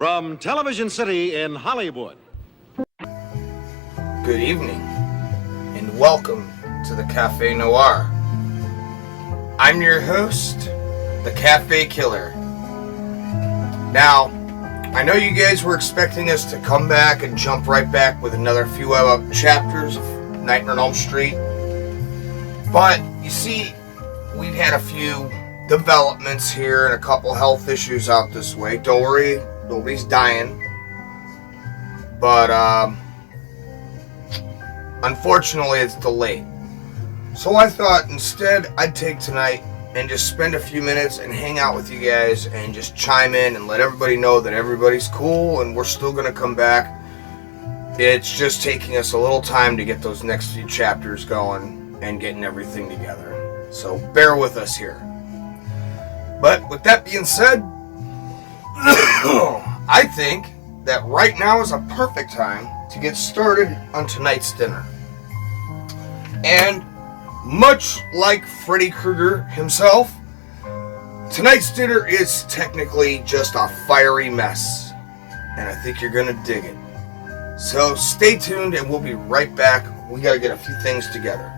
From Television City in Hollywood. Good evening, and welcome to the Café Noir. I'm your host, the Cafe Killer. Now, I know you guys were expecting us to come back and jump right back with another few chapters of Nightmare on Elm Street. But, you see, we've had a few developments here and a couple health issues out this way. Don't worry, nobody's dying. But, unfortunately, it's delayed. So I thought instead I'd take tonight and just spend a few minutes and hang out with you guys and just chime in and let everybody know that everybody's cool and we're still going to come back. It's just taking us a little time to get those next few chapters going and getting everything together. So bear with us here. But with that being said, I think that right now is a perfect time to get started on tonight's dinner. And much like Freddy Krueger himself, tonight's dinner is technically just a fiery mess. And I think you're gonna dig it. So stay tuned and we'll be right back. We gotta get a few things together.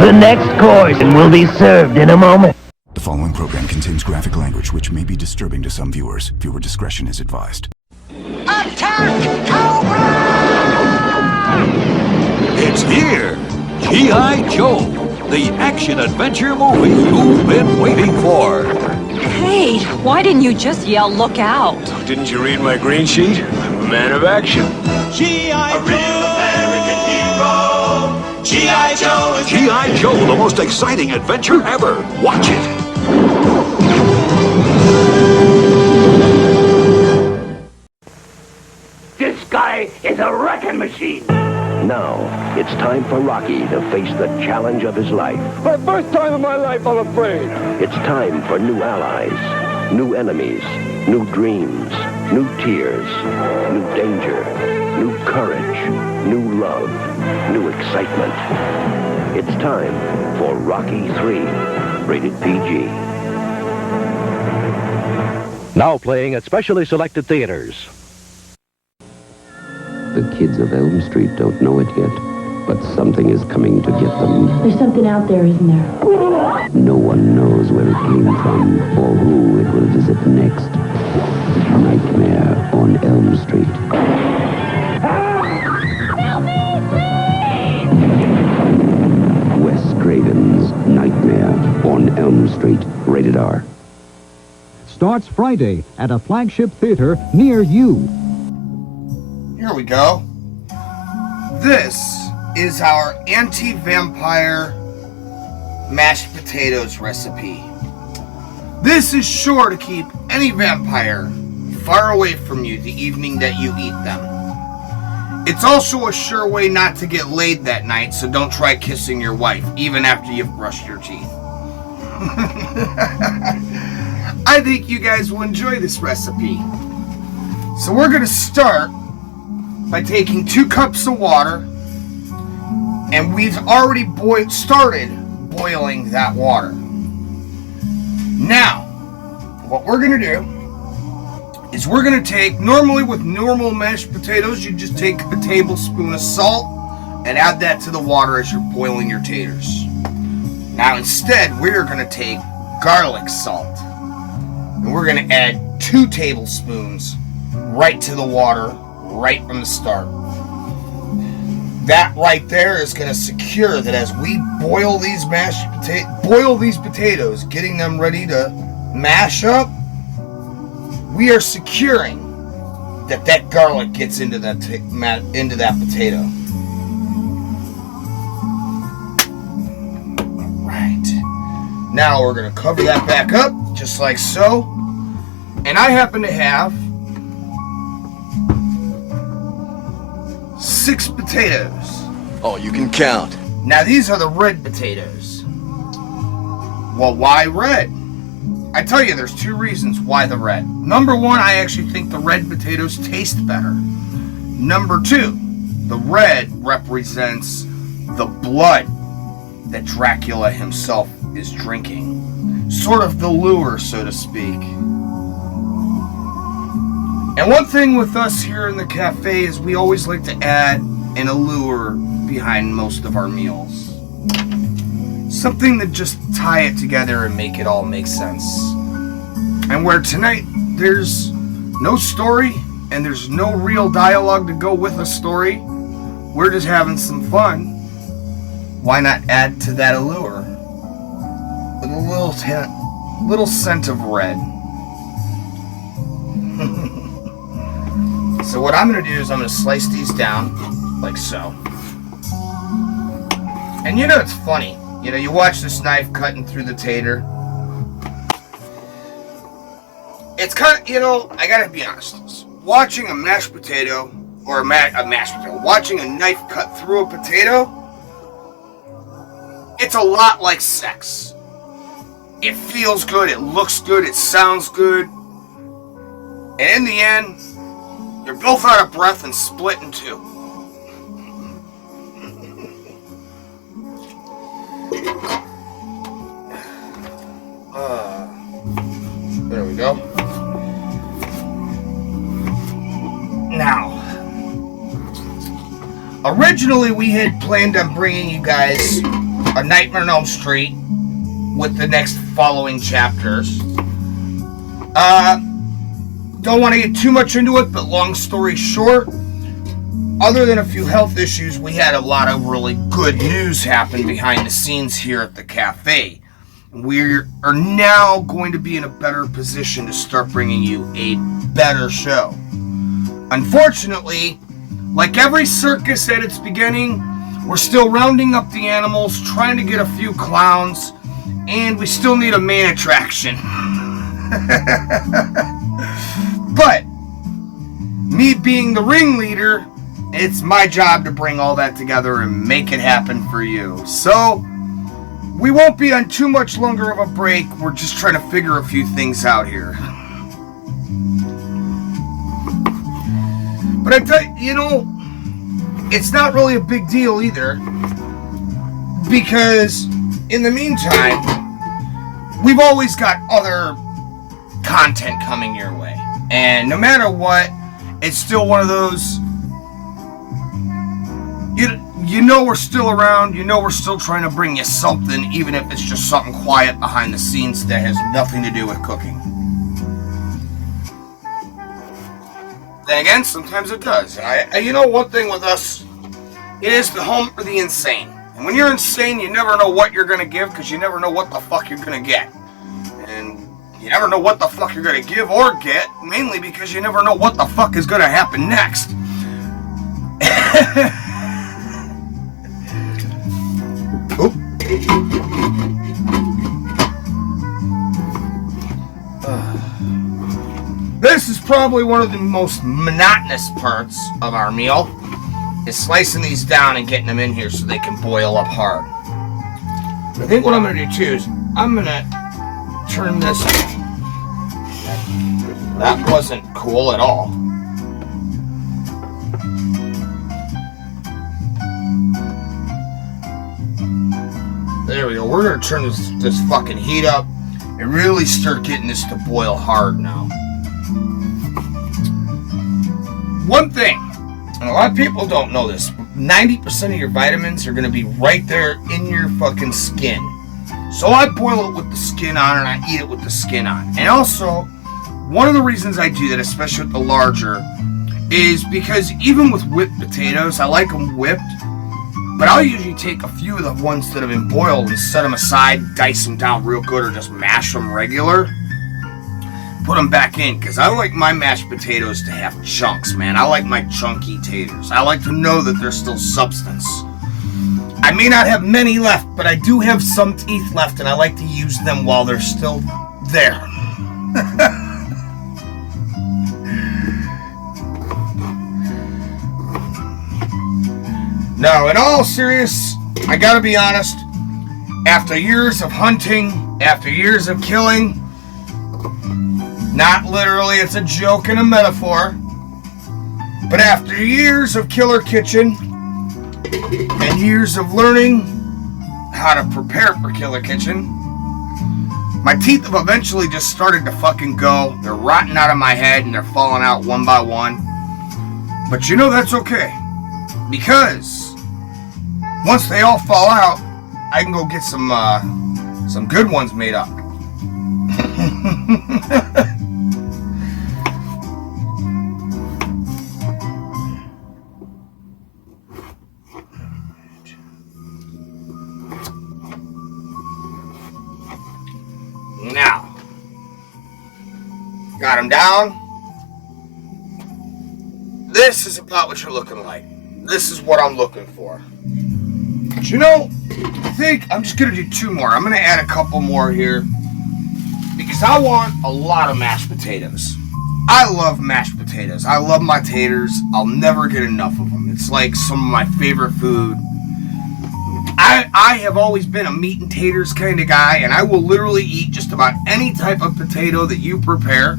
The next course will be served in a moment. The following program contains graphic language which may be disturbing to some viewers. Viewer discretion is advised. Attack Cobra! It's here! G.I. Joe, the action-adventure movie you've been waiting for. Hey, why didn't you just yell, "Look out"? Didn't you read my green sheet? I'm a man of action. G.I. Joe! A real American hero! G.I. Joe is... G.I. Joe, the most exciting adventure ever. Watch it. This guy is a wrecking machine. Now, it's time for Rocky to face the challenge of his life. For the first time in my life, I'm afraid. It's time for new allies, new enemies, new dreams, new tears, new danger, new courage, new love, new excitement. It's time for Rocky 3, rated PG. Now playing at specially selected theaters. The kids of Elm Street don't know it yet, but something is coming to get them. There's something out there, isn't there? No one knows where it came from or who it will visit next. Nightmare on Elm Street. Help me, please! Wes Craven's Nightmare on Elm Street, rated R. Starts Friday at a flagship theater near you. Here we go. This is our anti-vampire mashed potatoes recipe. This is sure to keep any vampire far away from you the evening that you eat them. It's also a sure way not to get laid that night, so don't try kissing your wife, even after you've brushed your teeth. I think you guys will enjoy this recipe. So we're going to start by taking 2 cups of water, and we've already started boiling that water. Now, what we're going to do is we're going to take, normally with normal mashed potatoes, you just take a tablespoon of salt and add that to the water as you're boiling your taters. Now instead, we're going to take garlic salt, and we're going to add 2 tablespoons right to the water right from the start. That right there is going to secure that as we boil these potatoes, getting them ready to mash up, we are securing that garlic gets into that potato. Right. Now we're going to cover that back up. Just just like so. And I happen to have 6 potatoes. Oh, you can count. Now these are the red potatoes. Well, why red? I tell you, there's 2 reasons why the red. Number 1, I actually think the red potatoes taste better. Number 2, the red represents the blood that Dracula himself is drinking. Sort of the lure, so to speak. And one thing with us here in the cafe is we always like to add an allure behind most of our meals. Something that just tie it together and make it all make sense. And where tonight there's no story and there's no real dialogue to go with a story, we're just having some fun. Why not add to that allure with a little scent of red? So what I'm going to do is I'm going to slice these down like so. And you know, it's funny. You know, you watch this knife cutting through the tater. It's kind of, you know, I got to be honest. Watching a mashed potato, or a mashed potato, watching a knife cut through a potato, it's a lot like sex. It feels good, it looks good, it sounds good. And in the end, you're both out of breath and split in 2. There we go. Now, originally we had planned on bringing you guys A Nightmare on Elm Street with the next following chapters. Don't want to get too much into it, but long story short, other than a few health issues, we had a lot of really good news happen behind the scenes here at the cafe. We are now going to be in a better position to start bringing you a better show. Unfortunately, like every circus at its beginning, we're still rounding up the animals, trying to get a few clowns, and we still need a main attraction. But, me being the ringleader, it's my job to bring all that together and make it happen for you. So, we won't be on too much longer of a break. We're just trying to figure a few things out here. But I tell you, you know, it's not really a big deal either. Because, in the meantime, we've always got other content coming your way. And no matter what, it's still one of those, you know we're still around, you know we're still trying to bring you something, even if it's just something quiet behind the scenes that has nothing to do with cooking. Then again, sometimes it does. You know, one thing with us, it is the home for the insane. And when you're insane, you never know what you're going to give, because you never know what the fuck you're going to get. And you never know what the fuck you're going to give or get, mainly because you never know what the fuck is going to happen next. This is probably one of the most monotonous parts of our meal, is slicing these down and getting them in here so they can boil up hard. I think what I'm going to do too is I'm going to turn this. That wasn't cool at all. There we go. We're going to turn this fucking heat up and really start getting this to boil hard now. One thing, and a lot of people don't know this, 90% of your vitamins are going to be right there in your fucking skin. So I boil it with the skin on and I eat it with the skin on. And also, one of the reasons I do that, especially with the larger, is because even with whipped potatoes, I like them whipped, but I'll usually take a few of the ones that have been boiled and set them aside, dice them down real good, or just mash them regular. Put them back in, because I like my mashed potatoes to have chunks, man. I like my chunky taters. I like to know that there's still substance. I may not have many left, but I do have some teeth left, and I like to use them while they're still There. Now, in all seriousness, I gotta be honest, after years of hunting, after years of killing, not literally, it's a joke and a metaphor, but after years of Killer Kitchen and years of learning how to prepare for Killer Kitchen, my teeth have eventually just started to fucking go. They're rotting out of my head and they're falling out one by one. But you know that's okay, because once they all fall out, I can go get some good ones made up. Now, got them down. This is about what you're looking like. This is what I'm looking for. But you know, I think I'm just going to do 2 more. I'm going to add a couple more here because I want a lot of mashed potatoes. I love mashed potatoes. I love my taters. I'll never get enough of them. It's like some of my favorite food. I have always been a meat and taters kind of guy, and I will literally eat just about any type of potato that you prepare.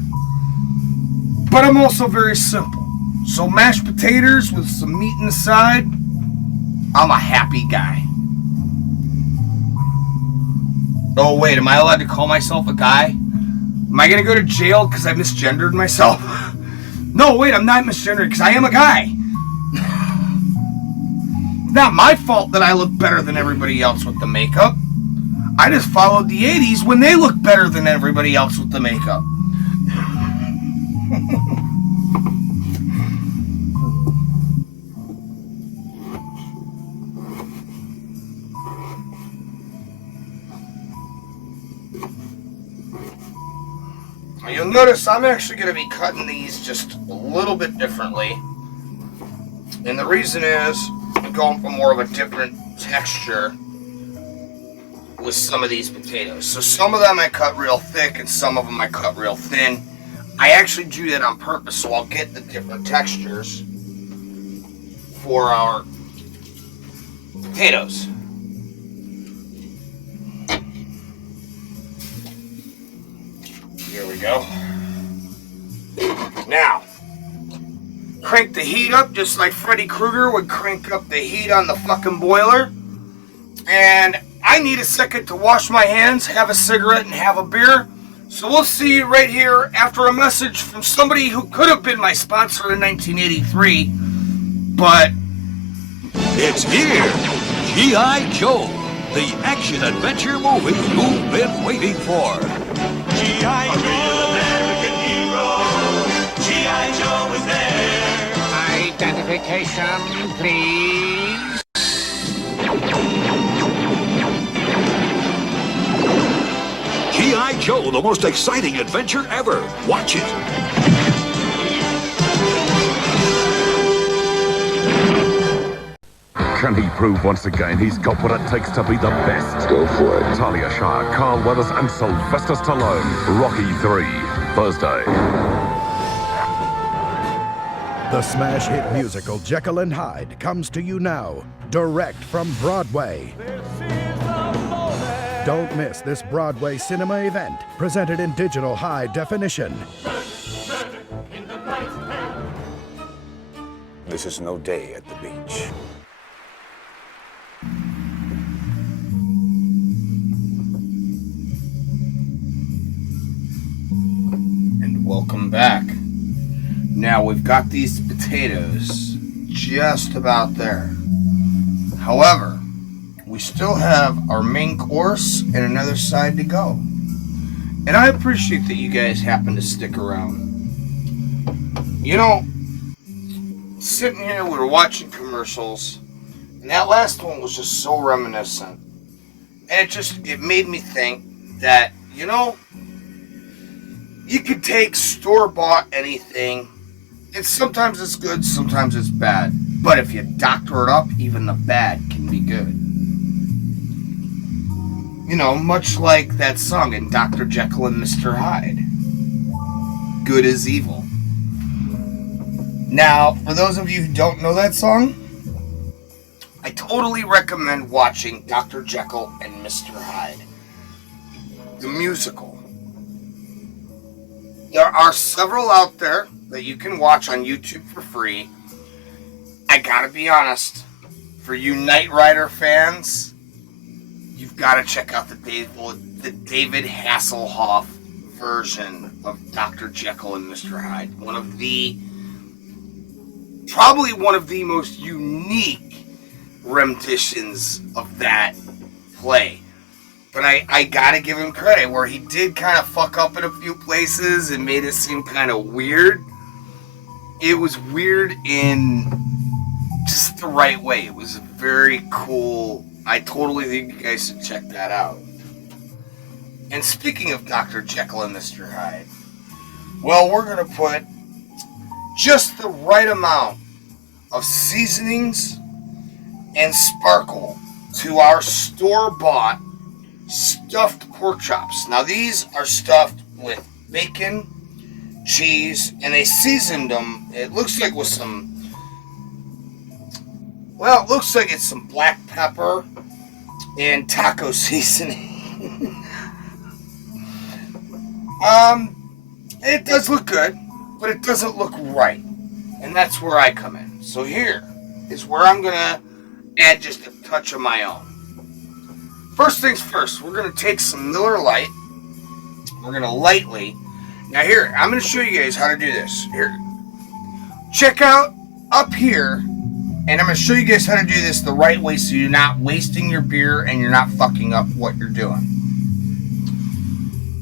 But I'm also very simple. So mashed potatoes with some meat inside, I'm a happy guy. Oh wait, am I allowed to call myself a guy? Am I gonna go to jail because I misgendered myself? No, wait, I'm not misgendered because I am a guy. Not my fault that I look better than everybody else with the makeup. I just followed the 80s when they looked better than everybody else with the makeup. You'll notice I'm actually going to be cutting these just a little bit differently. And the reason is I'm going for more of a different texture with some of these potatoes. So some of them I cut real thick and some of them I cut real thin. I actually do that on purpose so I'll get the different textures for our potatoes. Here we go. Now, crank the heat up just like Freddy Krueger would crank up the heat on the fucking boiler. And I need a second to wash my hands, have a cigarette, and have a beer. So we'll see you right here after a message from somebody who could have been my sponsor in 1983. But it's here, G.I. Joe, the action-adventure movie you've been waiting for. G.I. Joe, American hero. G.I. Joe is there. Identification, please. G.I. Joe, the most exciting adventure ever. Watch it. Can he prove once again he's got what it takes to be the best? Go for it. Talia Shah, Carl Weathers and Sylvester Stallone. Rocky 3, Thursday. The smash hit musical Jekyll and Hyde comes to you now, direct from Broadway. Don't miss this Broadway cinema event, presented in digital high definition. This is no day at the beach. And welcome back. Now we've got these potatoes just about there. However, we still have our main course and another side to go. And I appreciate that you guys happen to stick around. You know, sitting here, we were watching commercials, and that last one was just so reminiscent. And it made me think that, you know, you could take store-bought anything, and sometimes it's good, sometimes it's bad. But if you doctor it up, even the bad can be good. You know, much like that song in Dr. Jekyll and Mr. Hyde. Good is evil. Now, for those of you who don't know that song, I totally recommend watching Dr. Jekyll and Mr. Hyde, the musical. There are several out there that you can watch on YouTube for free. I gotta be honest, for you Knight Rider fans, you've got to check out the David Hasselhoff version of Dr. Jekyll and Mr. Hyde. Probably one of the most unique renditions of that play. But I gotta give him credit where he did kind of fuck up in a few places and made it seem kind of weird. It was weird in just the right way. It was very cool. I totally think you guys should check that out. And speaking of Dr. Jekyll and Mr. Hyde, well, we're gonna put just the right amount of seasonings and sparkle to our store-bought stuffed pork chops. Now these are stuffed with bacon, cheese, and they seasoned them, it looks like with some, well, it looks like it's some black pepper and taco seasoning. It does look good, but it doesn't look right. And that's where I come in. So here is where I'm going to add just a touch of my own. First things first, we're going to take some Miller Lite. We're going to lightly... Now here, I'm going to show you guys how to do this. Here. Check out up here, and I'm going to show you guys how to do this the right way so you're not wasting your beer and you're not fucking up what you're doing.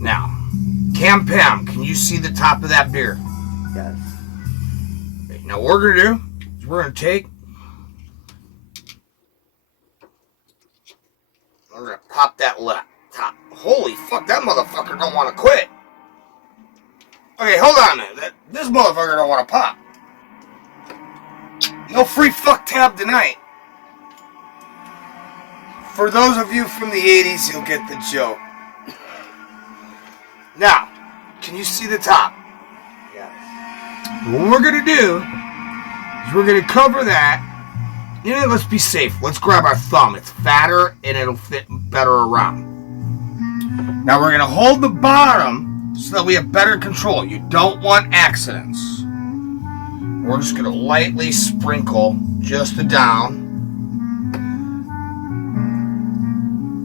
Now, Cam Pam, can you see the top of that beer? Yes. Okay, now what we're going to do is we're going to take... We're going to pop that top. Holy fuck, that motherfucker don't want to quit. Okay, hold on a minute. This motherfucker don't want to pop. No free fuck tab tonight. For those of you from the 80s, you'll get the joke. Now, can you see the top? Yeah. What we're going to do is we're going to cover that. You know, let's be safe. Let's grab our thumb. It's fatter and it'll fit better around. Now we're going to hold the bottom so that we have better control. You don't want accidents. We're just going to lightly sprinkle just down.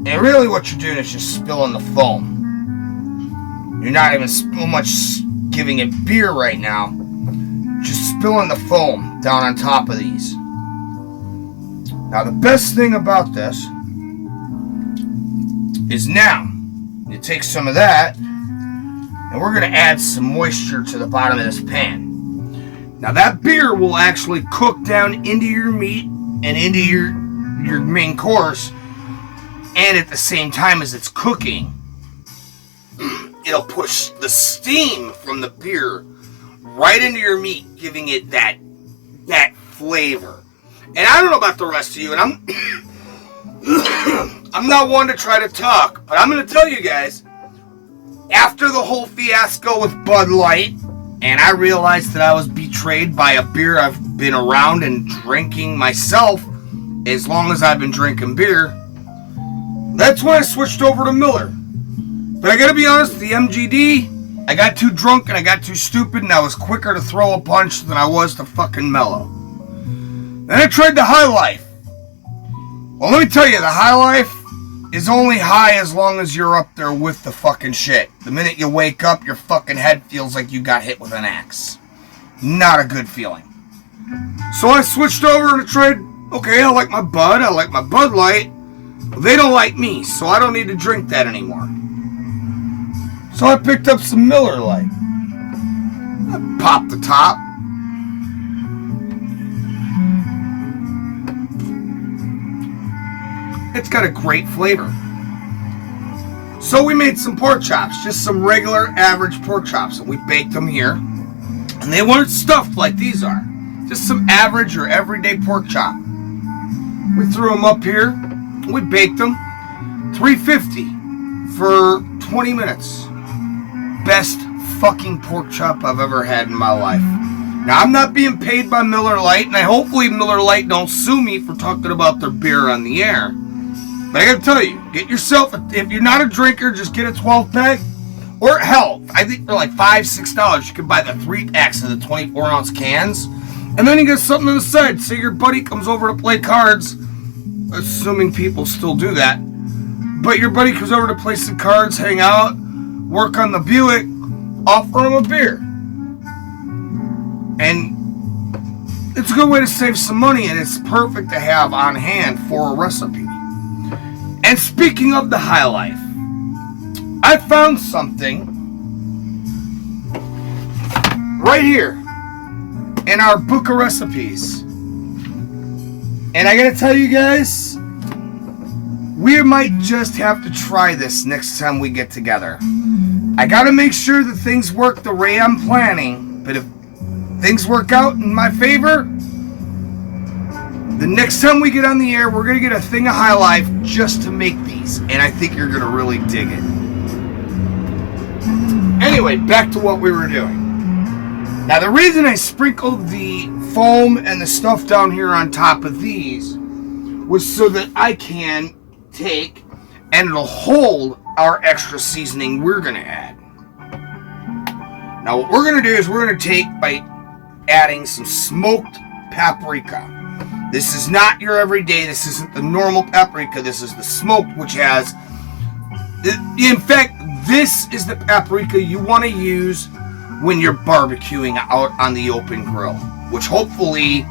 And really what you're doing is just spilling the foam. You're not even so much giving it beer right now. Just spilling the foam down on top of these. Now the best thing about this is now you take some of that and we're going to add some moisture to the bottom of this pan. Now that beer will actually cook down into your meat and into your main course, and at the same time as it's cooking, it'll push the steam from the beer right into your meat, giving it that flavor. And I don't know about the rest of you, and I'm not one to try to talk, but I'm going to tell you guys, after the whole fiasco with Bud Light, and I realized that I was betrayed by a beer I've been around and drinking myself as long as I've been drinking beer, that's when I switched over to Miller. But I gotta be honest, the MGD, I got too drunk and I got too stupid and I was quicker to throw a punch than I was to fucking mellow. Then I tried the High Life. Well, let me tell you, the High Life is only high as long as you're up there with the fucking shit. The minute you wake up, your fucking head feels like you got hit with an axe. Not a good feeling. So I switched over and tried, okay, I like my Bud, I like my Bud Light. Well, they don't like me, so I don't need to drink that anymore. So I picked up some Miller Lite. I popped the top. It's got a great flavor. So we made some pork chops, just some regular average pork chops, and we baked them here. And they weren't stuffed like these are. Just some average or everyday pork chop. We threw them up here, we baked them. 350. for 20 minutes. Best fucking pork chop I've ever had in my life. Now, I'm not being paid by Miller Lite, and hopefully Miller Lite don't sue me for talking about their beer on the air. But I gotta tell you, get yourself, if you're not a drinker, just get a 12-pack. Or hell, I think for like $5, $6, you can buy the 3-packs of the 24-ounce cans. And then you get something on the side. Say your buddy comes over to play cards, assuming people still do that. But your buddy comes over to play some cards, hang out, work on the Buick, offer him a beer. And it's a good way to save some money, and it's perfect to have on hand for a recipe. And speaking of the high life, I found something right here in our book of recipes. And I gotta tell you guys, we might just have to try this next time we get together. I gotta make sure that things work the way I'm planning, but if things work out in my favor, the next time we get on the air, we're gonna get a thing of High Life just to make these, and I think you're gonna really dig it. Anyway, back to what we were doing. Now, the reason I sprinkled the foam and the stuff down here on top of these was so that I can take and it'll hold our extra seasoning we're going to add. Now, what we're going to do is we're going to take by adding some smoked paprika. This is not your everyday, this isn't the normal paprika, this is the smoked, which has, in fact, this is the paprika you want to use when you're barbecuing out on the open grill, which hopefully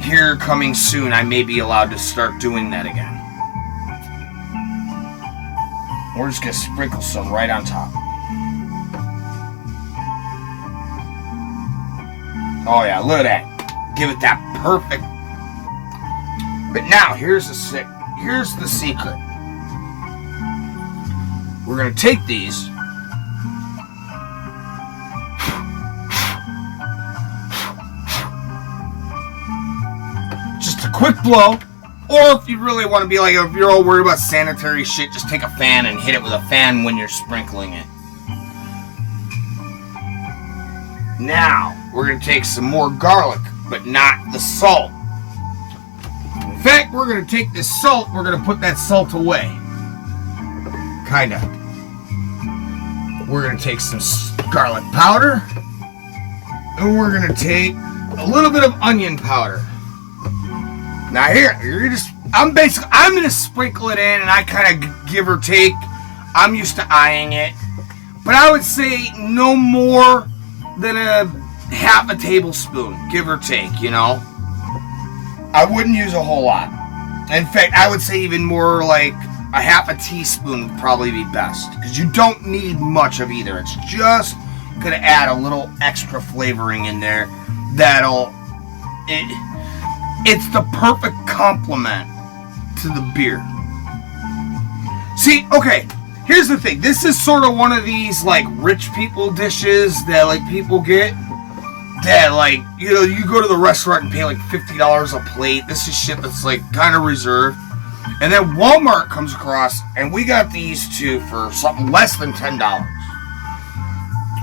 here coming soon I may be allowed to start doing that again. We're just going to sprinkle some right on top. Oh yeah, look at that. Give it that perfect. But now here's the secret. We're going to take these. Just a quick blow. Or if you really want to be like, if you're all worried about sanitary shit, just take a fan and hit it with a fan when you're sprinkling it. Now, we're going to take some more garlic, but not the salt. In fact, we're going to take this salt, we're going to put that salt away. Kinda. We're going to take some garlic powder. And we're going to take a little bit of onion powder. Now here, I'm going to sprinkle it in and I kind of give or take. I'm used to eyeing it. But I would say no more than a half a tablespoon, give or take, you know. I wouldn't use a whole lot. In fact, I would say even more like a half a teaspoon would probably be best. Because you don't need much of either. It's just going to add a little extra flavoring in there it's the perfect complement to the beer. See, okay, here's the thing. This is sort of one of these, like, rich people dishes that, like, people get. That, like, you know, you go to the restaurant and pay, like, $50 a plate. This is shit that's, like, kind of reserved. And then Walmart comes across, and we got these two for something less than $10.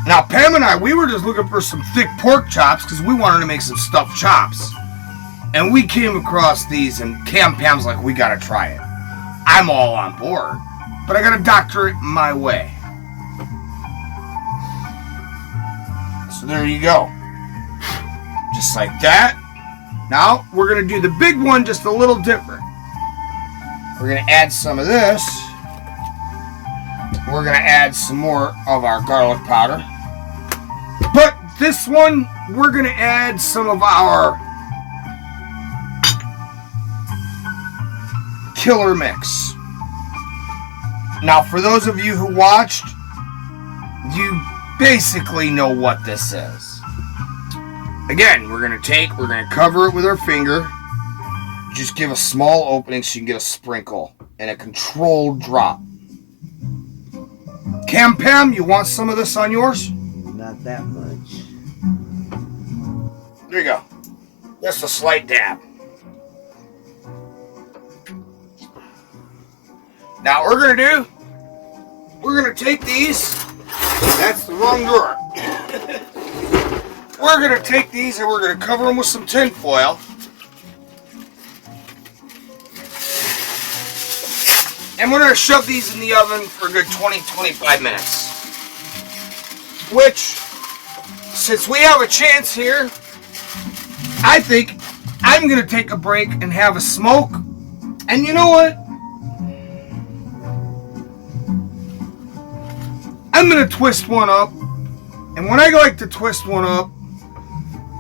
Now, Pam and I, we were just looking for some thick pork chops because we wanted to make some stuffed chops. And we came across these, and Pam's like, we gotta try it. I'm all on board, but I gotta doctor it my way. So there you go. Just like that. Now, we're gonna do the big one just a little different. We're gonna add some of this. We're gonna add some more of our garlic powder. But this one, we're gonna add some of our killer mix. Now, for those of you who watched, you basically know what this is. Again, we're going to cover it with our finger. Just give a small opening so you can get a sprinkle and a controlled drop. Pam, you want some of this on yours? Not that much. There you go. Just a slight dab. Now what we're gonna take these. That's the wrong drawer. We're gonna take these and we're gonna cover them with some tin foil. And we're gonna shove these in the oven for a good 20-25 minutes. Which, since we have a chance here, I think I'm gonna take a break and have a smoke. And you know what? I'm gonna twist one up. And when I like to twist one up,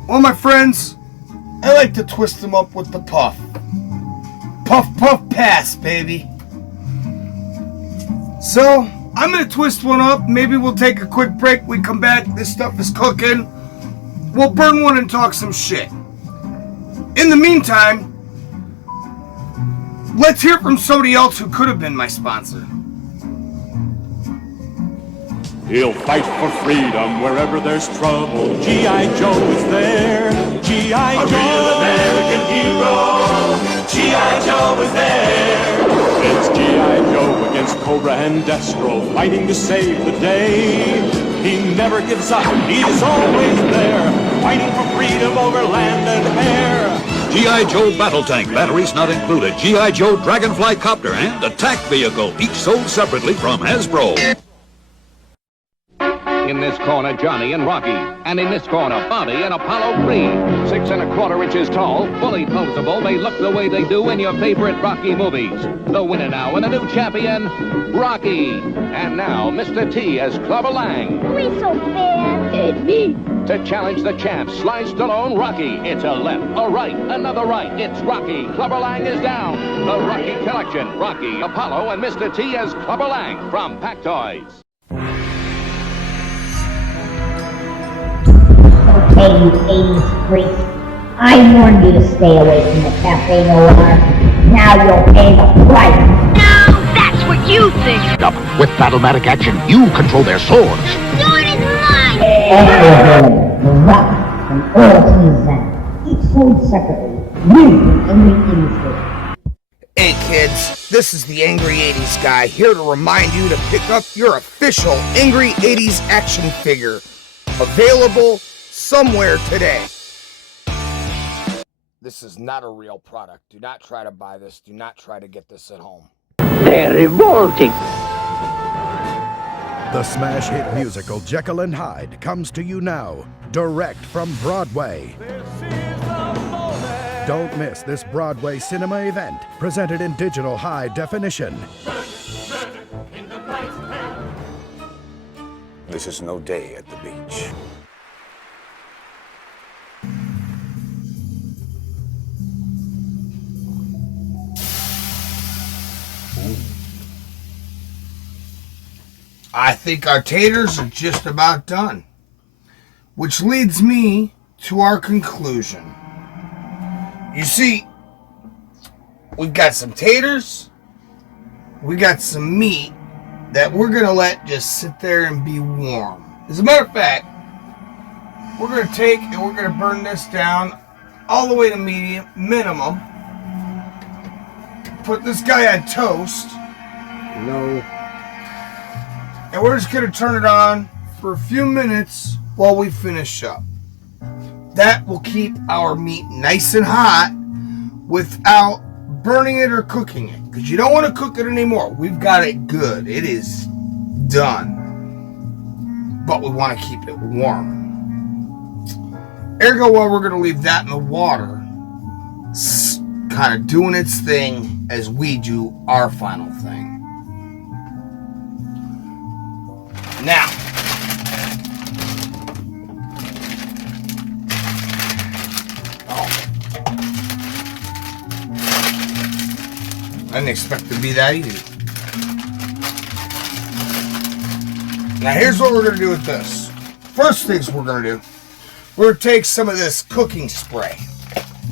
well, my friends, I like to twist them up with the puff. Puff, puff, pass, baby. So, I'm gonna twist one up. Maybe we'll take a quick break. We come back. This stuff is cooking. We'll burn one and talk some shit. In the meantime, let's hear from somebody else who could have been my sponsor. He'll fight for freedom wherever there's trouble. G.I. Joe is there. G.I. Joe. A real American hero. G.I. Joe is there. It's G.I. Joe against Cobra and Destro, fighting to save the day. He never gives up. He's always there, fighting for freedom over land and air. G.I. Joe Battle Tank, batteries not included. G.I. Joe Dragonfly Copter and Attack Vehicle, each sold separately from Hasbro. In this corner, Johnny and Rocky. And in this corner, Bobby and Apollo Creed. 6 1/4 inches tall, fully posable. They look the way they do in your favorite Rocky movies. The winner now and a new champion, Rocky. And now, Mr. T as Clubber Lang. We so fair. It's me. To challenge the champ, Sly Stallone, Rocky. It's a left, a right, another right. It's Rocky. Clubber Lang is down. The Rocky Collection. Rocky, Apollo, and Mr. T as Clubber Lang from Pack Toys. Okay, you 80s freaks. I warned you to stay away from the Café Noir. Now you'll pay the price. No, that's what you think. Up with Battlematic action, you control their swords. The sword is mine. The Rock from all seasons. Each sold separately. New Angry 80s. Hey kids, this is the Angry 80s guy here to remind you to pick up your official Angry 80s action figure. Available somewhere today. This is not a real product. Do not try to buy this. Do not try to get this at home. They're revolting. The smash hit musical Jekyll and Hyde comes to you now, direct from Broadway. Don't miss this Broadway cinema event, presented in digital high definition. This is no day at the beach. I think our taters are just about done. Which leads me to our conclusion. You see, we've got some taters, we got some meat that we're going to let just sit there and be warm. As a matter of fact, we're going to take and we're going to burn this down all the way to minimum. Put this guy on toast. No. And we're just going to turn it on for a few minutes while we finish up. That will keep our meat nice and hot without burning it or cooking it. Because you don't want to cook it anymore. We've got it good. It is done. But we want to keep it warm. Ergo, while we're going to leave that in the water, kind of doing its thing as we do our final thing. Now, I didn't expect it to be that easy. Now here's what we're going to do with this. First things we're going to do, we're going to take some of this cooking spray.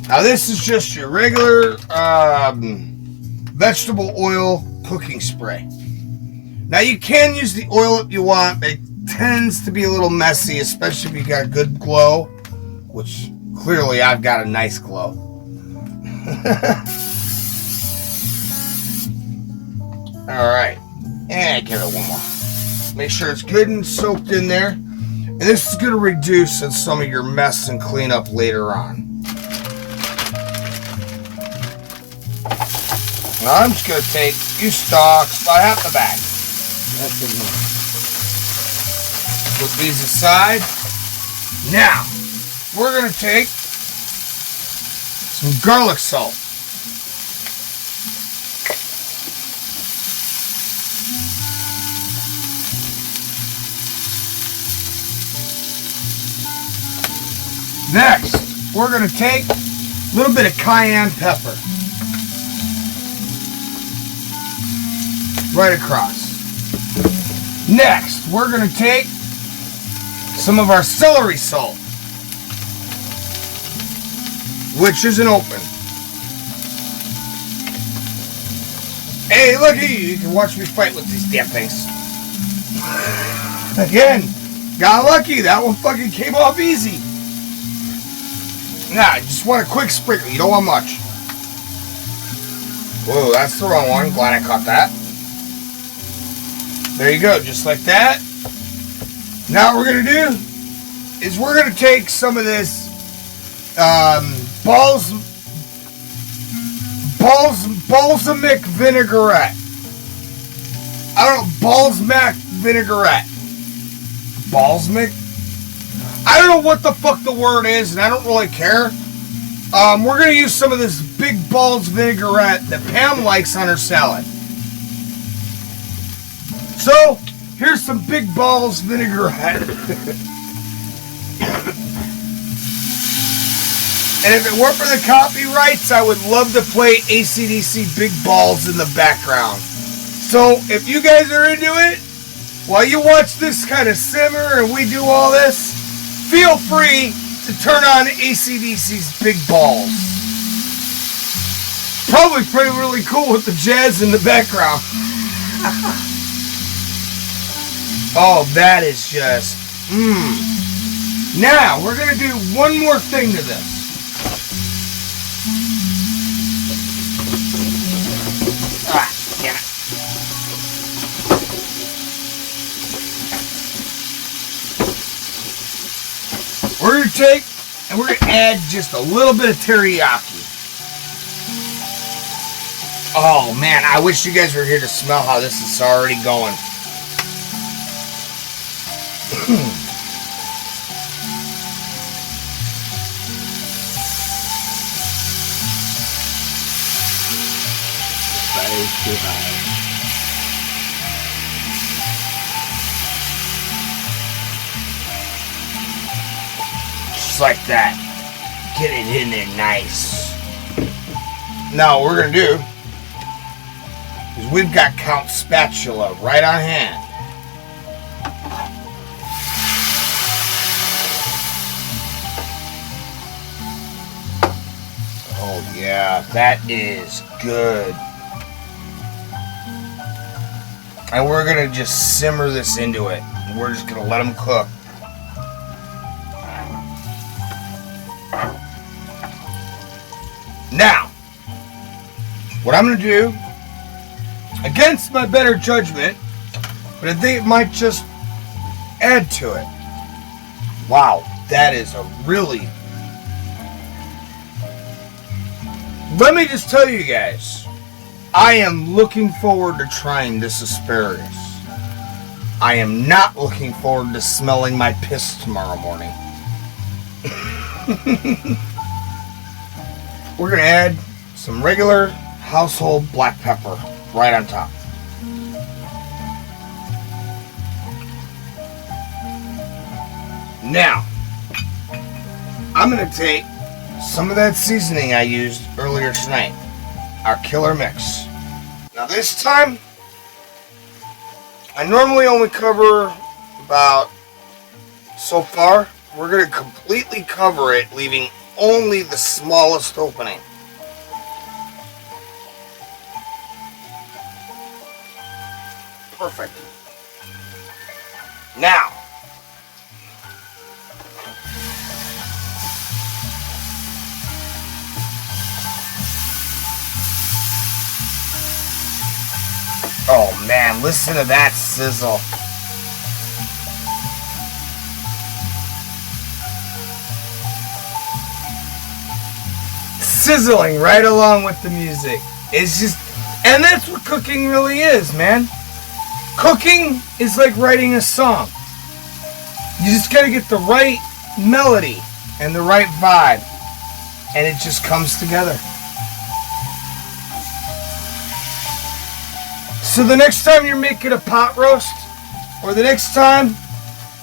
Now this is just your regular vegetable oil cooking spray. Now you can use the oil if you want. It tends to be a little messy, especially if you got a good glow, which clearly I've got a nice glow. Alright. And give it one more. Make sure it's good and soaked in there. And this is going to reduce some of your mess and cleanup later on. Now I'm just going to take a few stalks, about half the bag. That's enough. Put these aside. Now, we're going to take some garlic salt. Next, we're going to take a little bit of cayenne pepper. Right across. Next, we're going to take some of our celery salt, which isn't open. Hey, looky, you can watch me fight with these damn things. Again, got lucky. That one fucking came off easy. Nah, just want a quick sprinkle. You don't want much. Whoa, that's the wrong one. Glad I caught that. There you go, just like that. Now what we're going to do is we're going to take some of this balsamic vinaigrette. I don't know, balsamic vinaigrette. Balsamic? I don't know what the fuck the word is, and I don't really care. We're going to use some of this big balls vinaigrette that Pam likes on her salad. So, here's some big balls vinaigrette. And if it weren't for the copyrights, I would love to play AC/DC Big Balls in the background. So, if you guys are into it, while you watch this kind of simmer and we do all this, feel free to turn on AC/DC's Big Balls. Probably pretty really cool with the jazz in the background. Oh, that is just, Now, we're going to do one more thing to this. Ah, damn it. We're going to take, and we're going to add just a little bit of teriyaki. Oh, man, I wish you guys were here to smell how this is already going. Too high. Just like that. Get it in there nice. Now what we're going to do is we've got Count Spatula right on hand. Oh yeah, that is good. And we're going to just simmer this into it. We're just going to let them cook. Now, what I'm going to do, against my better judgment, but I think it might just add to it. Wow, that is a really... Let me just tell you guys, I am looking forward to trying this asparagus. I am not looking forward to smelling my piss tomorrow morning. We're going to add some regular household black pepper right on top. Now, I'm going to take some of that seasoning I used earlier tonight. Our killer mix. Now this time, I normally only cover about, so far, we're going to completely cover it, leaving only the smallest opening. Perfect. Now, Oh man, listen to that sizzle. Sizzling right along with the music. It's just, and that's what cooking really is, man. Cooking is like writing a song. You just gotta get the right melody and the right vibe, and it just comes together. So the next time you're making a pot roast, or the next time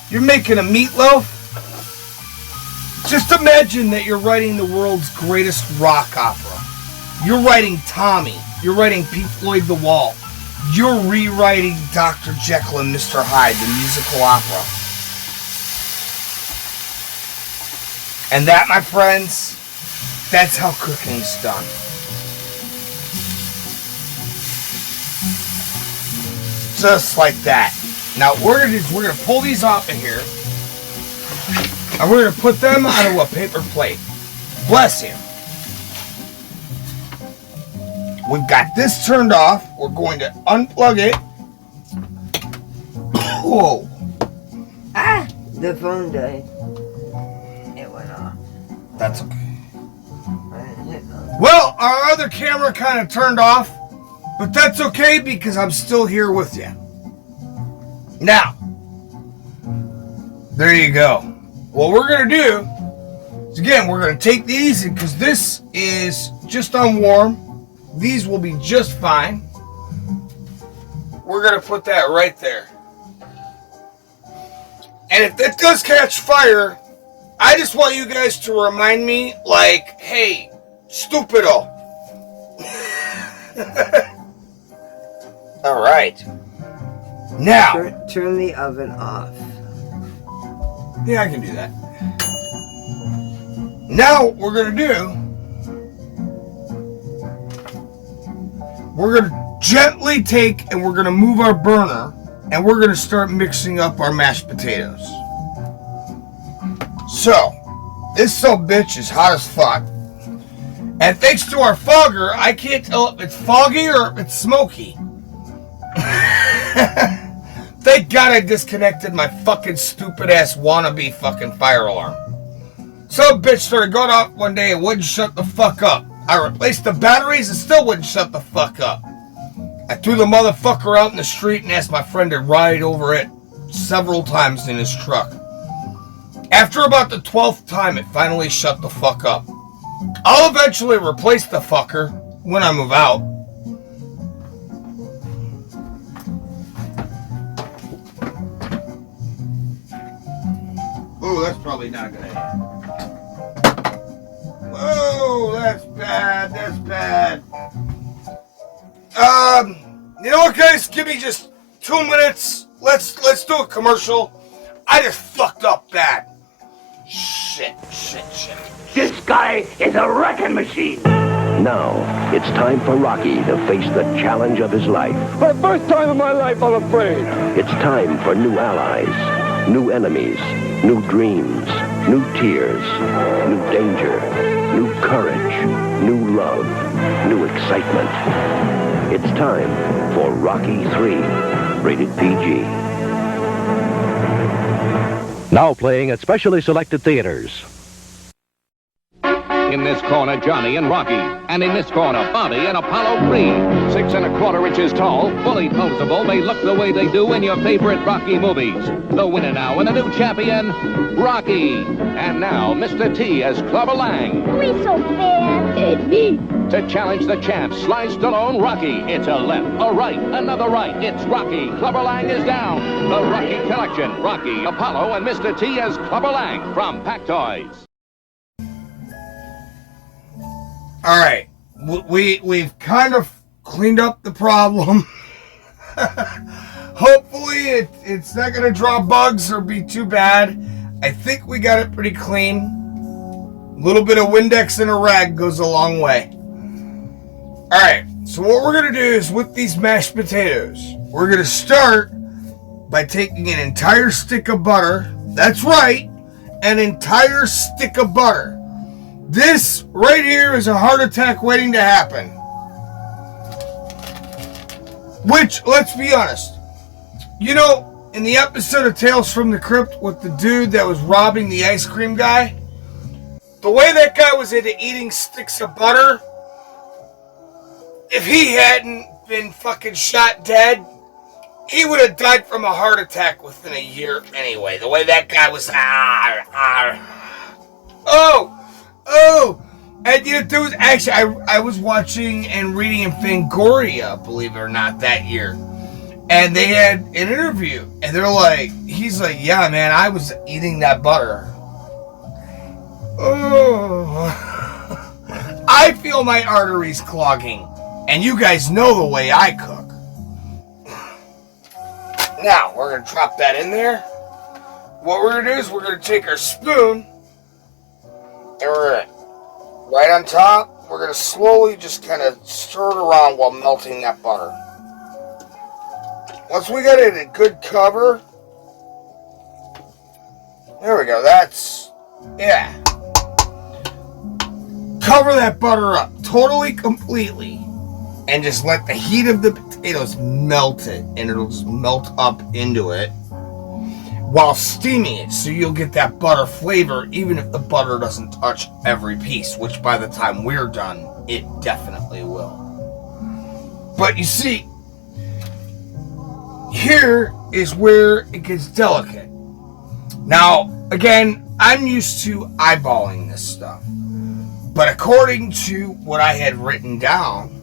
you're making a meatloaf, just imagine that you're writing the world's greatest rock opera. You're writing Tommy. You're writing Pink Floyd The Wall. You're rewriting Dr. Jekyll and Mr. Hyde, the musical opera. And that, my friends, that's how cooking's done. Just like that. Now, we're gonna pull these off of here. And we're going to put them onto a paper plate. Bless you. We've got this turned off. We're going to unplug it. Whoa. Ah! The phone died. It went off. That's okay. Well, our other camera kind of turned off. But that's okay because I'm still here with you. Now. There you go. What we're going to do is, again, we're going to take these, because this is just on warm. These will be just fine. We're going to put that right there. And if that does catch fire, I just want you guys to remind me, like, hey, stupido. All right. Now. Turn the oven off. Yeah, I can do that. Now, what we're going to do, we're going to gently take and we're going to move our burner and we're going to start mixing up our mashed potatoes. So, this subbitch is hot as fuck. And thanks to our fogger, I can't tell if it's foggy or if it's smoky. Thank God I disconnected my fucking stupid ass wannabe fucking fire alarm. Some bitch started going off one day and wouldn't shut the fuck up. I replaced the batteries and still wouldn't shut the fuck up. I threw the motherfucker out in the street and asked my friend to ride over it several times in his truck. After about the 12th time, it finally shut the fuck up. I'll eventually replace the fucker when I move out. Oh, that's probably not a good idea. Whoa, that's bad. That's bad. You know what, guys? Give me just 2 minutes. Let's do a commercial. I just fucked up bad. Shit. This guy is a wrecking machine. Now, it's time for Rocky to face the challenge of his life. For the first time in my life, I'm afraid. It's time for new allies, new enemies, new dreams, new tears, new danger, new courage, new love, new excitement. It's time for Rocky 3, rated PG. Now playing at specially selected theaters. In this corner, Johnny and Rocky. And in this corner, Bobby and Apollo Creed. 6 1/4 inches tall, fully posable. They look the way they do in your favorite Rocky movies. The winner now and the new champion, Rocky. And now, Mr. T as Clubber Lang. We're so bad. And me. To challenge the champ, Sly Stallone, Rocky. It's a left, a right, another right. It's Rocky. Clubber Lang is down. The Rocky Collection. Rocky, Apollo, and Mr. T as Clubber Lang from Pack Toys. All right, we've kind of cleaned up the problem. Hopefully it's not going to draw bugs or be too bad. I think we got it pretty clean. A little bit of Windex and a rag goes a long way. All right, so what we're going to do is with these mashed potatoes, we're going to start by taking an entire stick of butter. That's right, an entire stick of butter. This right here is a heart attack waiting to happen. Which, let's be honest, you know, in the episode of Tales from the Crypt with the dude that was robbing the ice cream guy, the way that guy was into eating sticks of butter, if he hadn't been fucking shot dead, he would have died from a heart attack within a year anyway. The way that guy was, oh, and you know, there was actually, I was watching and reading in Fangoria, believe it or not, that year. And they had an interview, and they're like, he's like, yeah, man, I was eating that butter. Oh, I feel my arteries clogging, and you guys know the way I cook. Now, we're going to drop that in there. What we're going to do is we're going to take our spoon, and we're going to, right on top, we're going to slowly just kind of stir it around while melting that butter. Once we got it in a good cover, there we go, that's, yeah. Cover that butter up totally, completely, and just let the heat of the potatoes melt it, and it'll just melt up into it while steaming it, so you'll get that butter flavor even if the butter doesn't touch every piece, which by the time we're done, it definitely will. But you see, here is where it gets delicate. Now, again, I'm used to eyeballing this stuff, but according to what I had written down,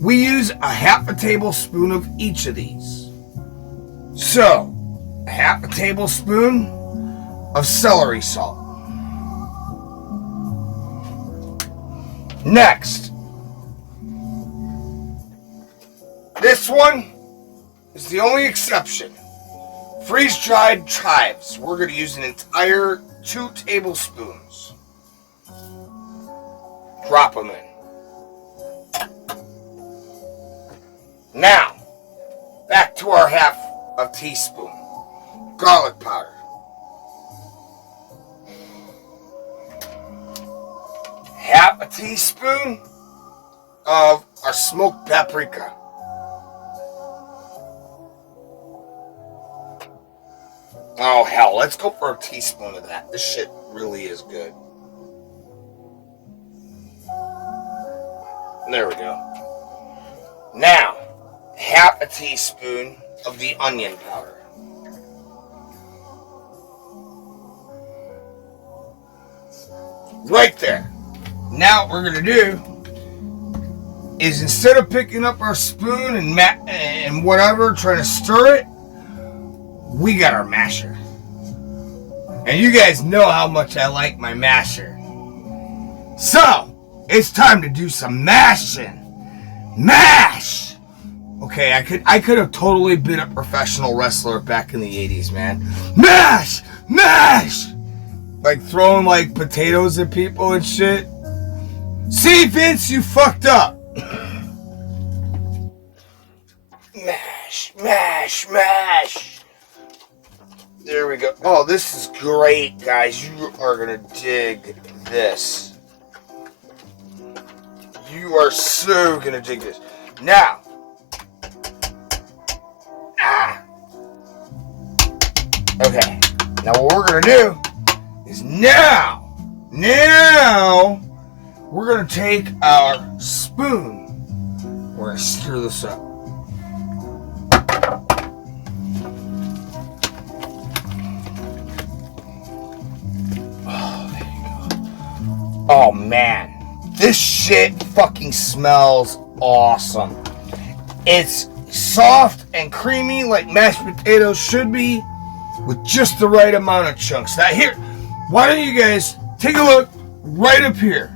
we use a half a tablespoon of each of these. So, a half a tablespoon of celery salt. Next, this one is the only exception. Freeze-dried chives. We're going to use an entire 2 tablespoons. Drop them in. Now, back to our half of teaspoon. Garlic powder. Half a teaspoon of our smoked paprika. Oh hell, let's go for a teaspoon of that. This shit really is good. There we go. Now, half a teaspoon of the onion powder. Right there. Now what we're going to do is, instead of picking up our spoon and whatever, trying to stir it, we got our masher. And you guys know how much I like my masher. So, it's time to do some mashing. Mash! Okay, I could have totally been a professional wrestler back in the 80s, man. Mash! Mash! Like throwing like potatoes at people and shit. See, Vince, you fucked up. Mash, mash, mash. There we go. Oh, this is great, guys. You are gonna dig this. You are so gonna dig this. Now. Okay. Now what we're gonna do is now we're gonna take our spoon. We're gonna stir this up. Oh, there you go. Oh man, this shit fucking smells awesome. It's soft and creamy like mashed potatoes should be, with just the right amount of chunks. Now here, why don't you guys take a look right up here,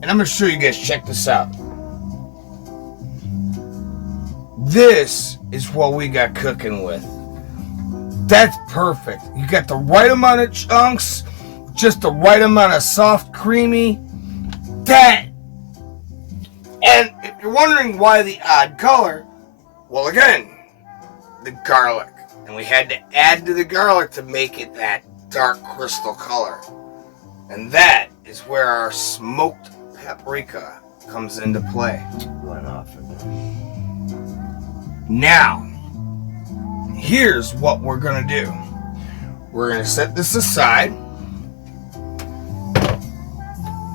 and I'm gonna show you guys. Check this out. This is what we got cooking with. That's perfect. You got the right amount of chunks, just the right amount of soft, creamy. That. And if you're wondering why the odd color, well, again, the garlic. And we had to add to the garlic to make it that dark crystal color. And that is where our smoked paprika comes into play. Right off of Now, here's what we're gonna do. We're gonna set this aside,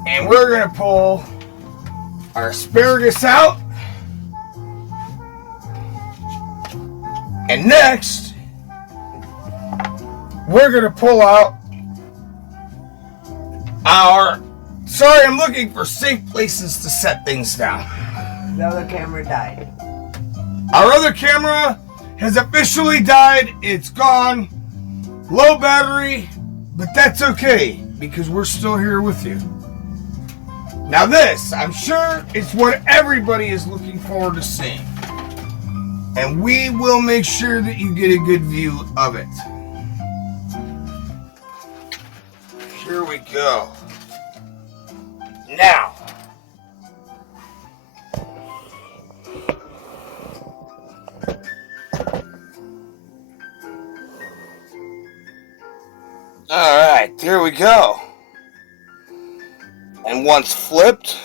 and we're gonna pull our asparagus out. And next, we're gonna pull out our... Sorry, I'm looking for safe places to set things down. The other camera died. Our other camera has officially died. It's gone. Low battery, but that's okay because we're still here with you. Now this, I'm sure, is what everybody is looking forward to seeing. And we will make sure that you get a good view of it. Here we go. Now, alright, there we go. And once flipped,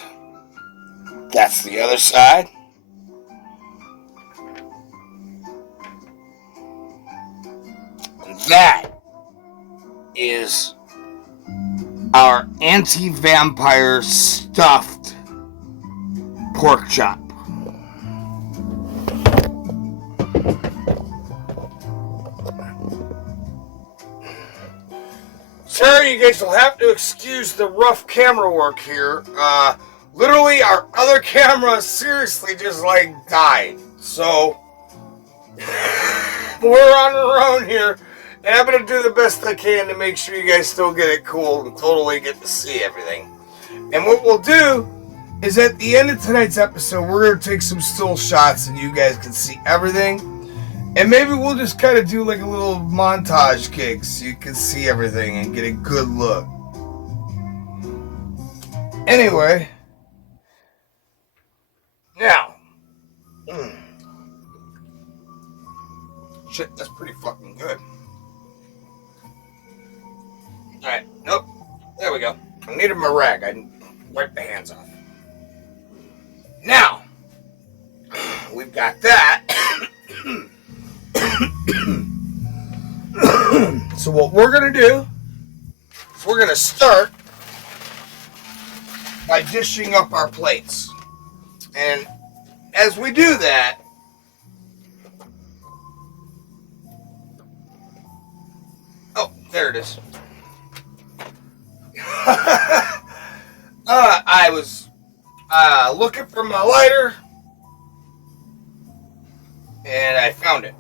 that's the other side. And that is our anti-vampire stuffed pork chop. Sorry, you guys will have to excuse the rough camera work here. Literally, our other camera seriously just like died. So, we're on our own here, and I'm going to do the best I can to make sure you guys still get it cool and totally get to see everything. And what we'll do is at the end of tonight's episode, we're going to take some still shots and you guys can see everything. And maybe we'll just kind of do like a little montage gig so you can see everything and get a good look. Anyway, now, shit, that's pretty fucking good. Alright, nope, there we go. I needed my rag, I wiped the hands off. Now, we've got that. So what we're going to do is we're going to start by dishing up our plates. And as we do that, oh, there it is. I was looking for my lighter, and I found it.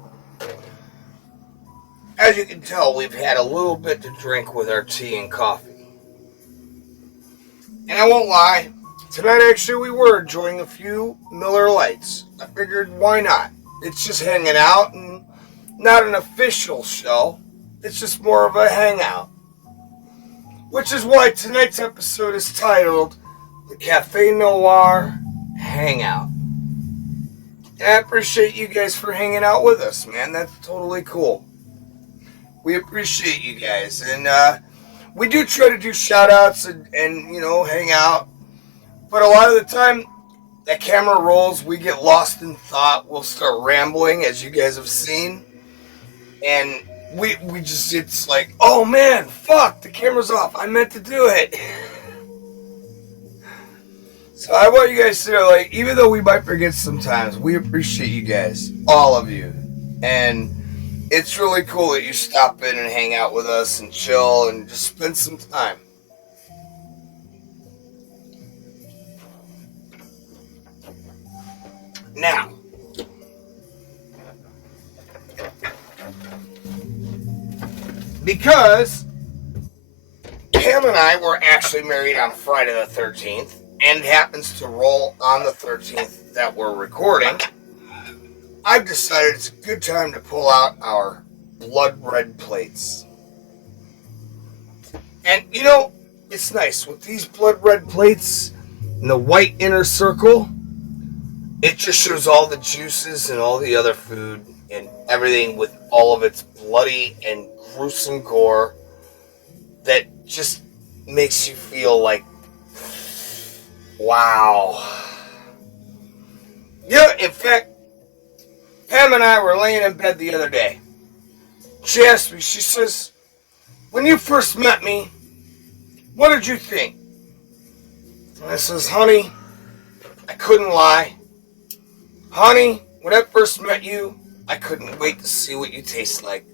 As you can tell, we've had a little bit to drink with our tea and coffee. And I won't lie, tonight actually we were enjoying a few Miller Lights. I figured, why not? It's just hanging out and not an official show. It's just more of a hangout. Which is why tonight's episode is titled The Café Noir Hangout. And I appreciate you guys for hanging out with us, man. That's totally cool. We appreciate you guys. And we do try to do shout outs and, you know, hang out. But a lot of the time, that camera rolls, we get lost in thought. We'll start rambling, as you guys have seen. And we just, it's like, oh man, fuck, the camera's off. I meant to do it. So I want you guys to know, like, even though we might forget sometimes, we appreciate you guys. All of you. And it's really cool that you stop in and hang out with us and chill and just spend some time. Now, because Pam and I were actually married on Friday the 13th, and it happens to roll on the 13th that we're recording, I've decided it's a good time to pull out our blood red plates. And, you know, it's nice. With these blood red plates and the white inner circle, it just shows all the juices and all the other food and everything with all of its bloody and gruesome gore that just makes you feel like, wow. Yeah, in fact, Pam and I were laying in bed the other day. She asked me, she says, when you first met me, what did you think? And I says, honey, I couldn't lie. Honey, when I first met you, I couldn't wait to see what you taste like.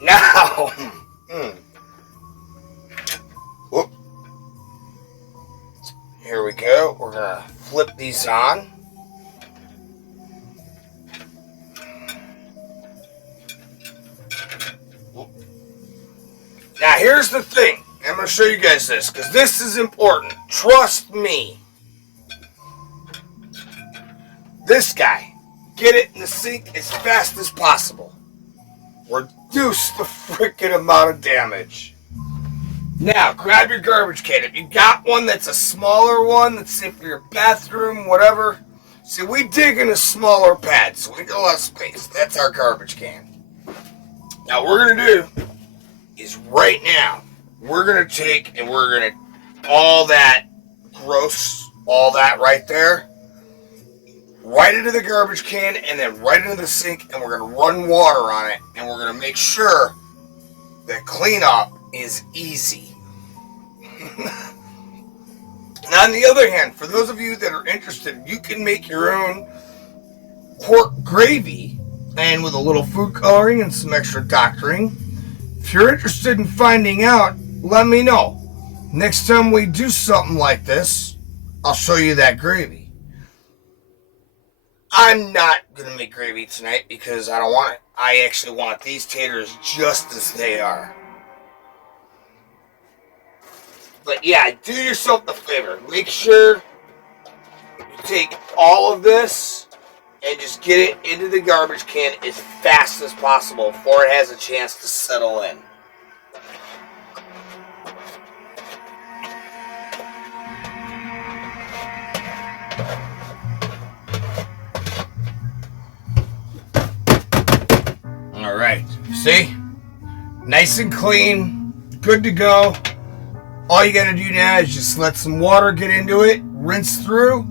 Now, whoop. Here we go. We're gonna flip these on. Now here's the thing. I'm gonna show you guys this because this is important. Trust me. This guy, get it in the sink as fast as possible. Reduce the freaking amount of damage. Now, grab your garbage can. If you got one that's a smaller one, that's safe for your bathroom, whatever. See, we dig in a smaller pad, so we got a lot of space. That's our garbage can. Now, what we're going to do is right now, we're going to take and we're going to, all that gross, all that right there, right into the garbage can and then right into the sink, and we're going to run water on it, and we're going to make sure that cleanup is easy. And on the other hand, for those of you that are interested, you can make your own pork gravy, and with a little food coloring and some extra doctoring. If you're interested in finding out, let me know. Next time we do something like this, I'll show you that gravy. I'm not going to make gravy tonight because I don't want it. I actually want these taters just as they are. But yeah, do yourself the favor. Make sure you take all of this and just get it into the garbage can as fast as possible before it has a chance to settle in. Alright, see? Nice and clean, good to go. All you gotta do now is just let some water get into it, rinse through.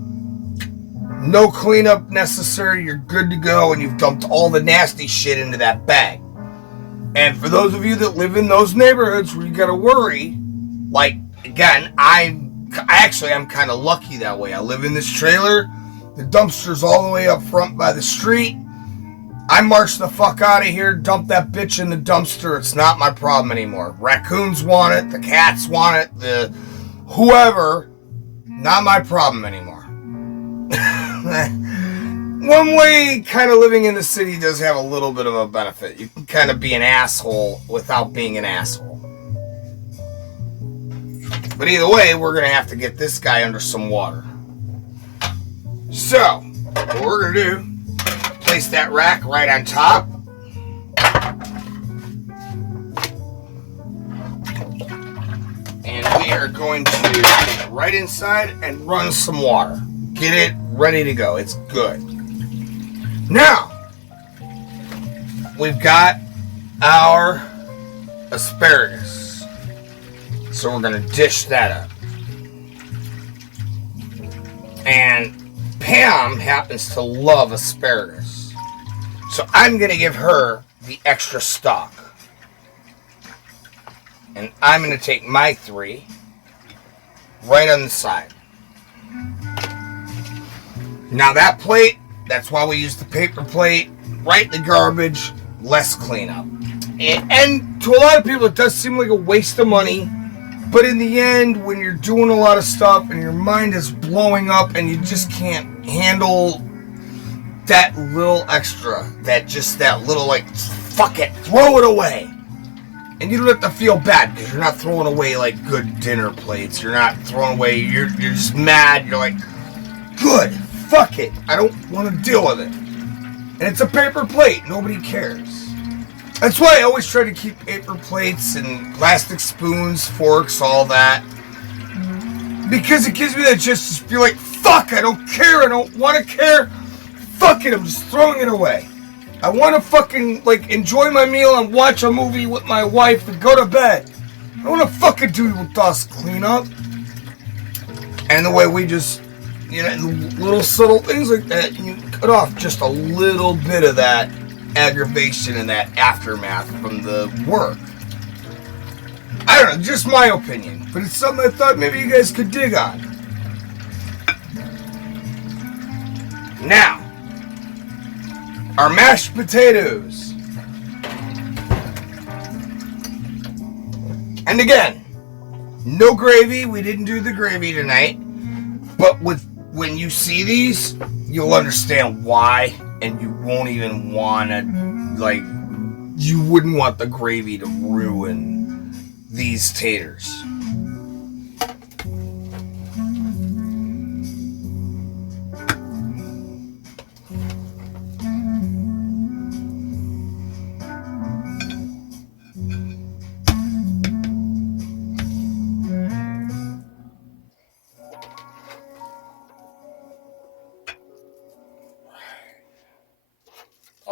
No cleanup necessary, you're good to go, and you've dumped all the nasty shit into that bag. And for those of you that live in those neighborhoods where you gotta worry, like, again, I'm kind of lucky that way. I live in this trailer, the dumpster's all the way up front by the street. I march the fuck out of here, dump that bitch in the dumpster. It's not my problem anymore. Raccoons want it, the cats want it, the whoever, not my problem anymore. One way kind of living in the city does have a little bit of a benefit. You can kind of be an asshole without being an asshole. But either way, we're going to have to get this guy under some water. So, what we're going to do, place that rack right on top. And we are going to get it right inside and run some water. Get it ready to go. It's good. Now, we've got our asparagus. So we're going to dish that up. And Pam happens to love asparagus. So I'm going to give her the extra stock. And I'm going to take my 3 right on the side. Now that plate, that's why we use the paper plate, right in the garbage, less cleanup. And to a lot of people it does seem like a waste of money, but in the end, when you're doing a lot of stuff and your mind is blowing up and you just can't handle that little extra, that little like, fuck it, throw it away. And you don't have to feel bad because you're not throwing away like good dinner plates. You're not throwing away, you're just mad. You're like, good, fuck it. I don't want to deal with it. And it's a paper plate. Nobody cares. That's why I always try to keep paper plates and plastic spoons, forks, all that. Because it gives me that just to feel like, fuck, I don't care. I don't want to care. Fuck it, I'm just throwing it away. I want to fucking, like, enjoy my meal and watch a movie with my wife and go to bed. I want to fucking do with us cleanup. And the way we just, little subtle things like that, you cut off just a little bit of that aggravation and that aftermath from the work. I don't know, just my opinion, but it's something I thought maybe you guys could dig on. Now, our mashed potatoes. And again, no gravy. We didn't do the gravy tonight. But when you see these, you'll understand why, and you won't even want to, you wouldn't want the gravy to ruin these taters.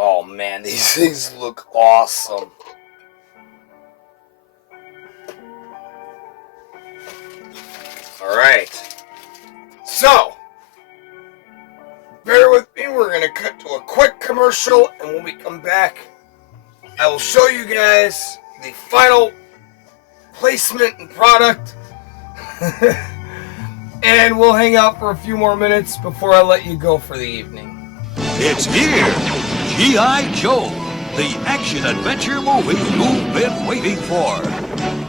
Oh man, these things look awesome. Alright. So, bear with me, we're going to cut to a quick commercial, and when we come back, I will show you guys the final placement and product. And we'll hang out for a few more minutes before I let you go for the evening. It's here! G.I. Joe, the action-adventure movie you've been waiting for.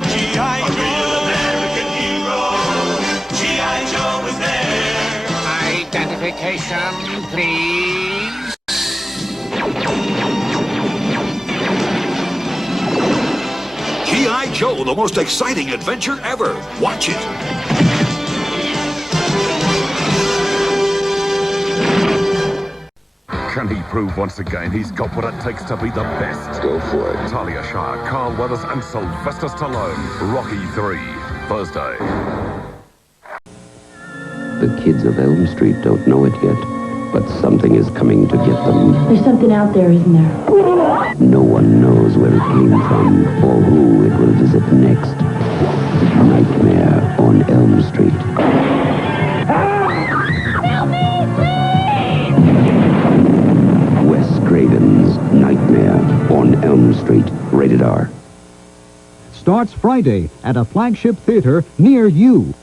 G.I. Joe, American hero. G.I. Joe is there. Identification, please. G.I. Joe, the most exciting adventure ever. Watch it. Can he prove once again he's got what it takes to be the best? Go for it. Talia Shah, Carl Weathers and Sylvester Stallone. Rocky 3, Thursday. The kids of Elm Street don't know it yet, but something is coming to get them. There's something out there, isn't there? No one knows where it came from or who it will visit next. Nightmare on Elm Street. Wes Craven's Nightmare on Elm Street. Rated R. Starts Friday at a flagship theater near you.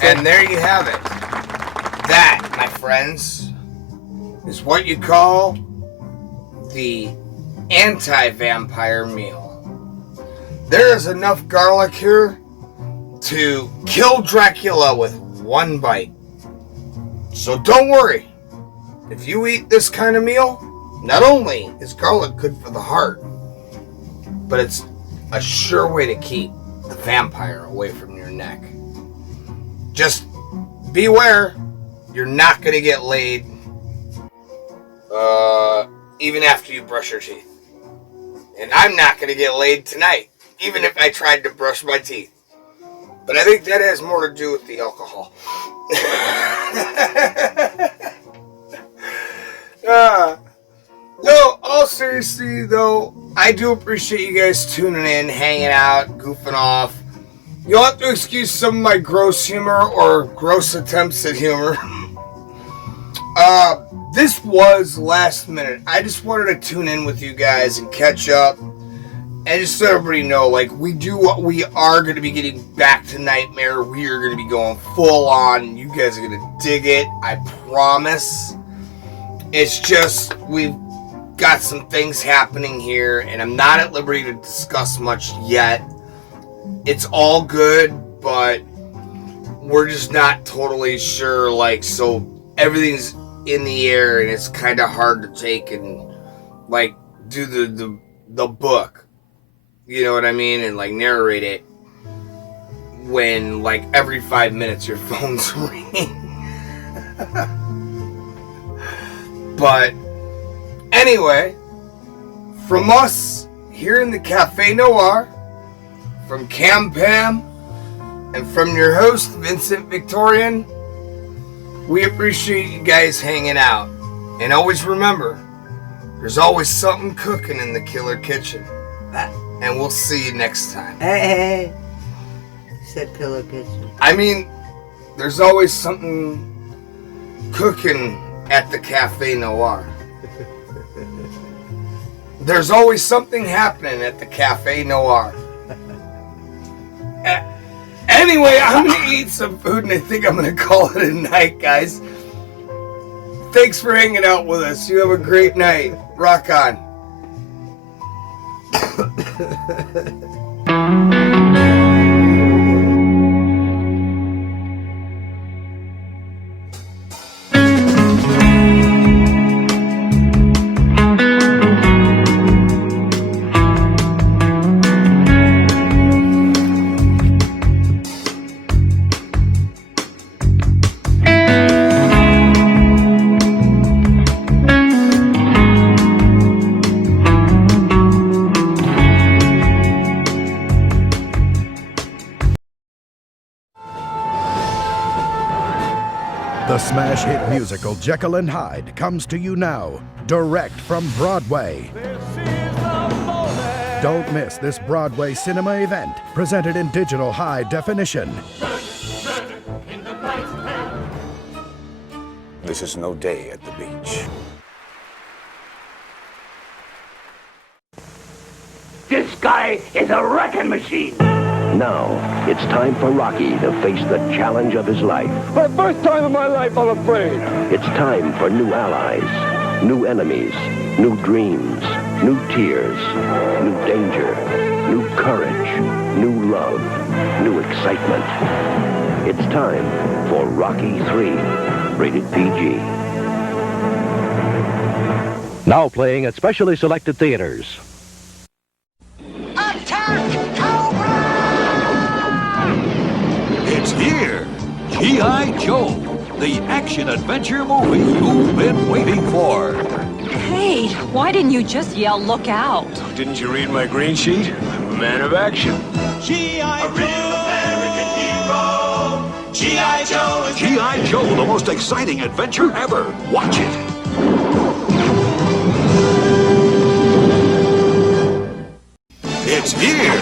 And there you have it. That, my friends, is what you call the anti-vampire meal. There is enough garlic here to kill Dracula with one bite. So don't worry. If you eat this kind of meal, not only is garlic good for the heart, but it's a sure way to keep the vampire away from your neck. Just beware, you're not going to get laid even after you brush your teeth. And I'm not going to get laid tonight, even if I tried to brush my teeth. But I think that has more to do with the alcohol. No, all seriously though, I do appreciate you guys tuning in, hanging out, goofing off. You'll have to excuse some of my gross humor or gross attempts at humor. This was last minute. I just wanted to tune in with you guys and catch up And just so everybody know, like, we are going to be getting back to Nightmare. We are going to be going full on. You guys are going to dig it. I promise. It's just, we've got some things happening here, and I'm not at liberty to discuss much yet. It's all good, but we're just not totally sure, like, so everything's in the air, and it's kind of hard to take and, like, do the book. You know what I mean? And, like, narrate it when, like, every 5 minutes your phone's ringing. But, anyway, from us here in the Café Noir, from Cam Pam, and from your host, Vincent Victorian, we appreciate you guys hanging out. And always remember, there's always something cooking in the killer kitchen. And we'll see you next time. Hey. Said killer kitchen. I mean, there's always something cooking at the Café Noir. There's always something happening at the Café Noir. Anyway, I'm going to eat some food, and I think I'm going to call it a night, guys. Thanks for hanging out with us. You have a great night. Rock on. The smash hit musical Jekyll and Hyde comes to you now, direct from Broadway. Don't miss this Broadway cinema event, presented in digital high definition. This is no day at the beach. This guy is a wrecking machine. Now, it's time for Rocky to face the challenge of his life. For the first time in my life, I'm afraid. It's time for new allies, new enemies, new dreams, new tears, new danger, new courage, new love, new excitement. It's time for Rocky 3, rated PG. Now playing at specially selected theaters. It's here, G.I. Joe, the action-adventure movie you've been waiting for. Hey, why didn't you just yell, look out? Didn't you read my green sheet? I'm a man of action. G.I. A real American hero. G.I. Joe is G.I. Joe, the most exciting adventure ever. Watch it. It's here,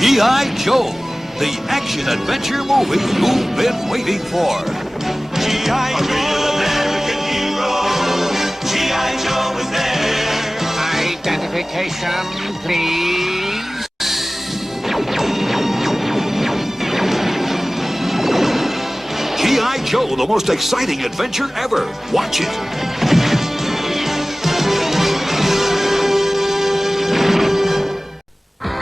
G.I. Joe, the action-adventure movie you've been waiting for. G.I. Joe, American hero. G.I. Joe is there. Identification, please. G.I. Joe, the most exciting adventure ever. Watch it.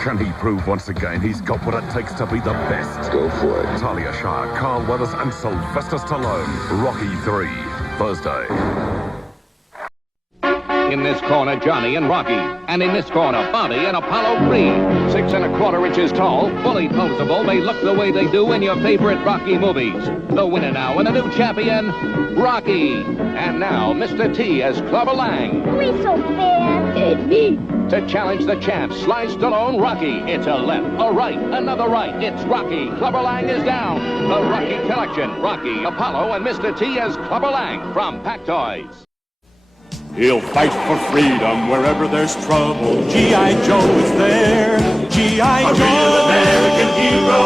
Can he prove once again he's got what it takes to be the best? Go for it. Talia Shah, Carl Weathers and Sylvester Stallone. Rocky 3, Thursday. In this corner, Johnny and Rocky. And in this corner, Bobby and Apollo Creed. 6 1/4 inches tall, fully posable. They look the way they do in your favorite Rocky movies. The winner now and a new champion, Rocky. And now, Mr. T as Clubber Lang. We so fair. And me. To challenge the champ, Sly Stallone, Rocky. It's a left, a right, another right. It's Rocky. Clubber Lang is down. The Rocky Collection. Rocky, Apollo, and Mr. T as Clubber Lang from Pack Toys. He'll fight for freedom wherever there's trouble. G.I. Joe is there. G.I. Joe. A real American hero.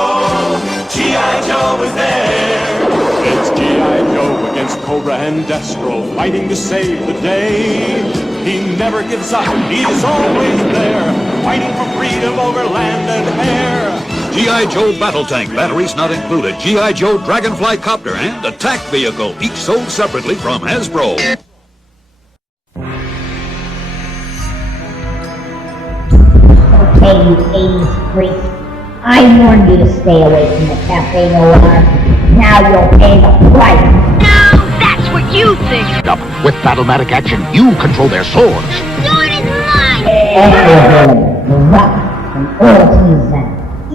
G.I. Joe is there. It's G.I. Joe against Cobra and Destro, fighting to save the day. He never gives up, he's always there, fighting for freedom over land and air. G.I. Joe Battle Tank, batteries not included. G.I. Joe Dragonfly Copter and Attack Vehicle, each sold separately from Hasbro. Okay, you 80s freaks. I warned you to stay away from the Café Noir. Now you'll pay the price. No, that's what you think. Up with Battlematic action, you control their swords. The sword is mine. The Rock and Ortiz,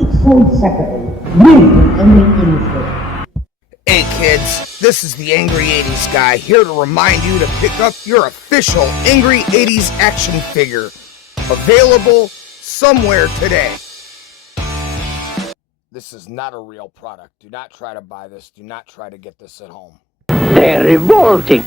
each sold separately. New Angry 80s freaks. Hey kids, this is the Angry 80s guy, here to remind you to pick up your official Angry 80s action figure. Available somewhere today. This is not a real product. Do not try to buy this. Do not try to get this at home. They're revolting.